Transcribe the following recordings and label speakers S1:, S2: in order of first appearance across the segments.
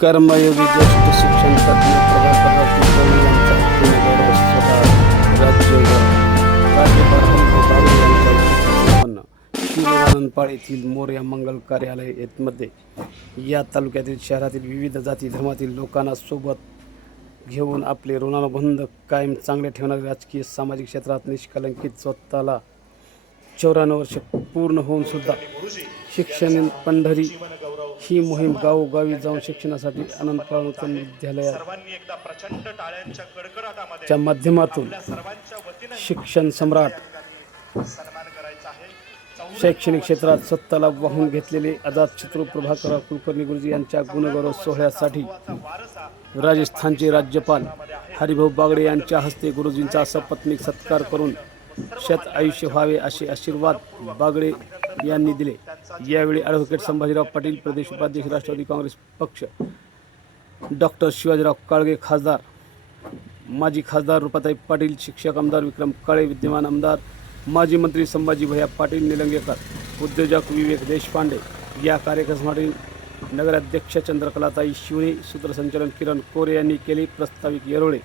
S1: कर्मयोगी ज्येष्ठ शिक्षण तज्ञ प्रभाकरराव यांचा स्वतः राज्यभर यांच्या येथील मोर्या मंगल कार्यालय येथमध्ये या तालुक्यातील शहरातील विविध जाती धर्मातील लोकांना सोबत घेऊन आपले ऋणानुबंध कायम चांगले ठेवणारे राजकीय सामाजिक क्षेत्रात निष्कलंकित स्वतःला चौऱ्याण्णव वर्ष पूर्ण होऊन सुद्धा शिक्षण पंढरी ही मोहीम गावोगावी जाऊन शिक्षणासाठी आनंद नूतन विद्यालयाच्या माध्यमातून शिक्षण सम्राट शैक्षणिक क्षेत्रात सत्ताला वाहून घेतलेले आझाद शत्रू प्रभाकर कुलकर्णी गुरुजी यांच्या गुणगौरव सोहळ्यासाठी राजस्थानचे राज्यपाल हरिभाऊ बागडे यांच्या हस्ते गुरुजींचा सपत्नीक सत्कार करून शत आयुष्य व्हावे असे आशीर्वाद बागडे यांनी दिले. यावेळी ॲडव्होकेट संभाजीराव पाटील प्रदेश उपाध्यक्ष राष्ट्रवादी काँग्रेस पक्ष डॉक्टर शिवाजीराव काळगे खासदार माजी खासदार रुपाताई पाटील शिक्षक आमदार विक्रम काळे विद्यमान आमदार माजी मंत्री संभाजी भैया पाटील निलंगेकर उद्योजक विवेक देशपांडे या कार्यक्रमासाठी नगराध्यक्ष चंद्रकलाताई शिवणे सूत्रसंचालन किरण कोरे यांनी केले प्रस्ताविक येरोळे.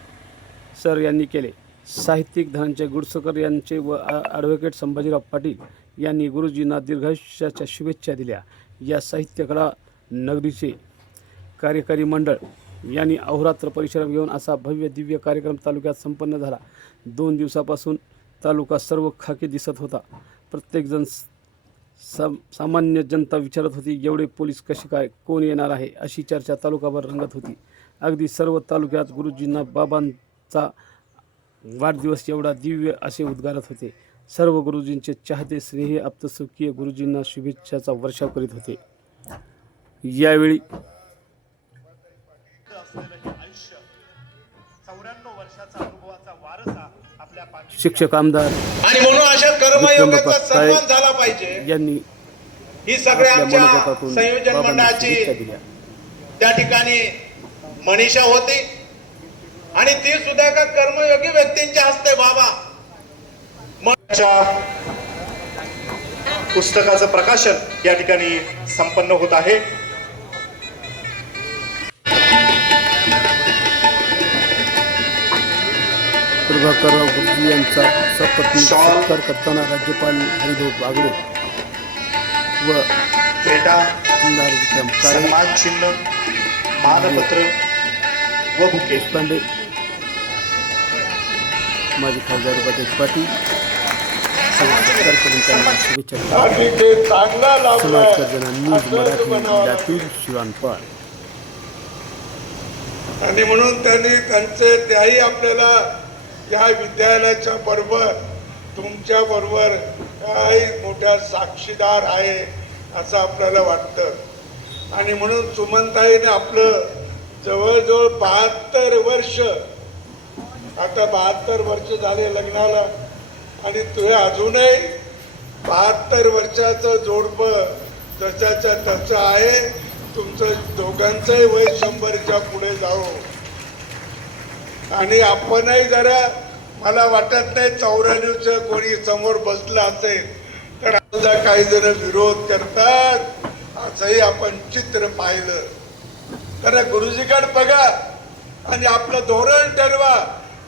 S1: सर यांनी केले. साहित्यिक धनंजय गुडसकर यांचे व ॲडव्होकेट संभाजीराव पाटील यांनी गुरुजींना दीर्घायुष्याच्या शुभेच्छा दिल्या. या साहित्यकला नगरीचे कार्यकारी मंडळ यांनी अहोरात्र परिश्रम घेऊन असा भव्य दिव्य कार्यक्रम तालुक्यात संपन्न झाला. दोन दिवसापासून तालुका सर्व खाकी दिसत होता. प्रत्येकजण सम साम सामान्य जनता विचारत होती एवढे पोलीस कसे काय कोण येणार आहे? अशी चर्चा तालुकाभर रंगत होती. अगदी सर्व तालुक्यात गुरुजींना बाबांचा वाढदिवस एवढा दिव्य असे उद्गारत होते. सर्व गुरुजींचे चाहते स्नेही आप्तसुखीय गुरुजींना शुभेच्छाचा वर्षाव करीत होते. यावेळी शिक्षक आमदार
S2: आणि म्हणून अशा कर्मयोगाचा सन्मान झाला पाहिजे.
S1: यांनी
S2: ही सगळे
S1: आपल्या
S2: आमच्या संयोजन मंडळाची त्या ठिकाणी मनीषा होती. आणि ती सुद्धा एका कर्मयोगी व्यक्तींच्या हस्ते बाबा
S3: पुस्तकाचं प्रकाशन या ठिकाणी संपन्न होत आहे
S1: प्रभाकरराव गुरुजी यांचा सपत्नी. सत्कार करताना राज्यपाल हरिभाऊ बागडे व
S3: चिन्ह मानपत्र व बुके
S1: माजी खासदार उपाध्यक्ष पाटील त्यांना शुभेच्छा न्यूज मराठी शिवानपाळ
S4: आणि म्हणून त्यांनी त्यांचे त्याही आपल्याला या विद्यालयाच्या बरोबर तुमच्या बरोबर काही मोठ्या साक्षीदार आहे असं आपल्याला वाटतं. आणि म्हणून सुमनताईने आपलं जवळजवळ बहात्तर वर्ष आता बहात्तर वर्ष झाले लग्नाला आणि तुझे अजूनही बहात्तर वर्षाचं जोडपं जशाच्या तसं आहे तुमचं दोघांचंही वय शंभरच्या पुढे जाऊ आणि आपणही जरा मला वाटत नाही चौऱ्याण्णवचं कोणी समोर बसलं असेल तर सुद्धा काही जण विरोध करतात असंही आपण चित्र पाहिलं. तर गुरुजीकडे बघा आणि आपलं धोरण ठरवा.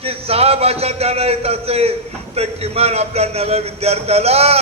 S4: की सहा भाषा त्याला येत असेल तर किमान आपल्या नव्या विद्यार्थ्याला